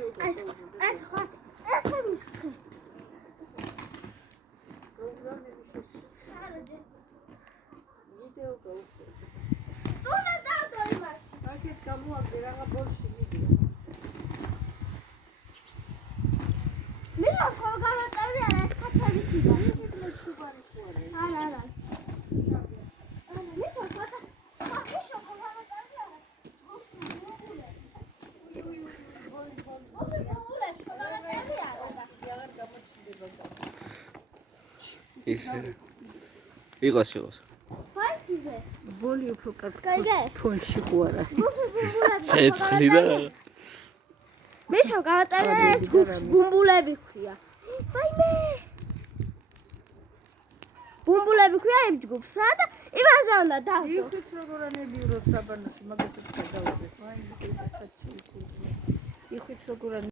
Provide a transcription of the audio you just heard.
ეს ხო ეს არის ვიდეო გავუშვებ. უნდა დავდო იმაში. აქეთ გამოაგდე რაღა ბოლში მიდია. მე რა ხო გავატოვე არა ეს ხათები თვითონ. ეს შუბანი ხო არა. არა. მე შო ხათა. მე შო გავატოვე არა. ისე იყოს ფაიტიზე ბოლი უფრო კარგი გაიგე ფონში ხო არა ცეცხლი და მე შევ გავატარე ბუმბულები ქვია ვაიმე ბუმბულები ქვია იმ ჯგუფს რა და იმაზე უნდა დავდო იქით როგორ ანებიურობ საბანოში მაგას გადავაძებ ვაიმე ეს საჩი იქით როგორ